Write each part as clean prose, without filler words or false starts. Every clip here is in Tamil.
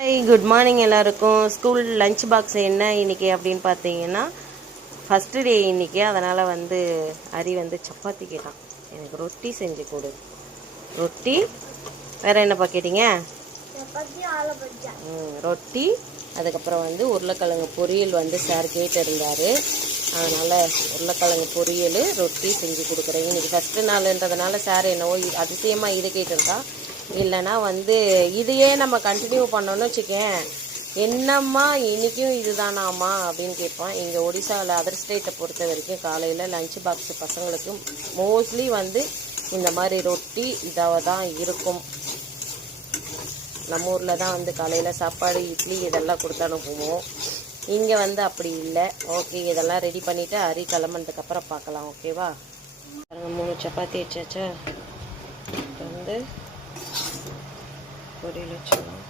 ஹாய், குட் மார்னிங் எல்லாருக்கும். ஸ்கூல் லஞ்ச் பாக்ஸ் என்ன இன்னைக்கு அப்படின்னு பார்த்தீங்கன்னா, ஃபஸ்ட்டு டே இன்னைக்கு. அதனால் ஹரி சப்பாத்தி கேட்டான். எனக்கு ரொட்டி செஞ்சு கொடு. ரொட்டி வேறு என்னப்பா கேட்டீங்க? ரொட்டி, அதுக்கப்புறம் உருளைக்கிழங்கு பொரியல் சார் கேட்டிருந்தார். அதனால் உருளைக்கிழங்கு பொரியல் ரொட்டி செஞ்சு கொடுக்குறேன். இன்றைக்கி ஃபஸ்ட்டு நாளுன்றதுனால சார் என்னவோ அதிசயமாக இது கேட்டிருக்கா. இல்லைனா இதையே நம்ம கண்டினியூ பண்ணோன்னு வச்சுக்கேன், என்னம்மா இன்றைக்கும் இதுதானாம்மா அப்படின்னு கேட்பான். இங்கே ஒடிசாவில் அதர் ஸ்டேட்டை பொறுத்த வரைக்கும் காலையில் லஞ்ச் பாக்ஸு பசங்களுக்கு மோஸ்ட்லி இந்த மாதிரி ரொட்டி இதாக தான் இருக்கும். நம்ம ஊரில் தான் காலையில் சாப்பாடு இட்லி இதெல்லாம் கொடுத்து அனுப்புவோம். இங்கே அப்படி இல்லை. ஓகே, இதெல்லாம் ரெடி பண்ணிவிட்டு அரி கிளம்புனதுக்கப்புறம் பார்க்கலாம். ஓகேவா? 3 சப்பாத்தி வச்சாச்சா? பொரியல் வச்சுக்கலாம்.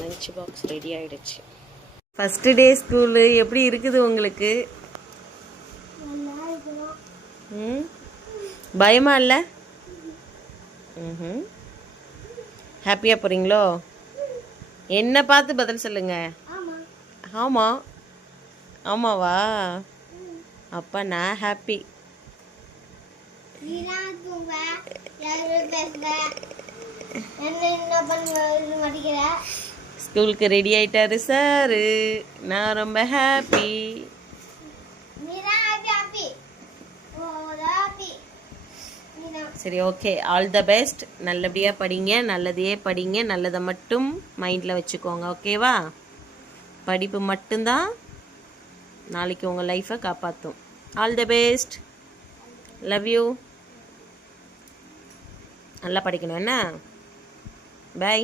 லஞ்ச் பாக்ஸ் ரெடி ஆகிடுச்சு. ஃபஸ்ட்டு டே ஸ்கூலு எப்படி இருக்குது உங்களுக்கு? பயமா இல்லை? ஹாப்பியாக போகிறீங்களோ? என்ன பார்த்து பதில் சொல்லுங்க. ஆமாம். ஆமாவா? அப்பா நான் ஹாப்பி. ஸ்கூலுக்கு ரெடி ஆயிட்டாரு சார். நான் ரொம்ப ஹாப்பி. சரி, ஓகே. All the best. நல்லபடியாக படிங்க, நல்லதையே படிங்க, நல்லதை மட்டும் மைண்டில் வச்சுக்கோங்க. ஓகேவா? படிப்பு மட்டும்தான் நாளைக்கு உங்கள் லைஃப்பை காப்பாற்றும். All the best. Love you. நல்லா படிக்கணும் என்ன? பை.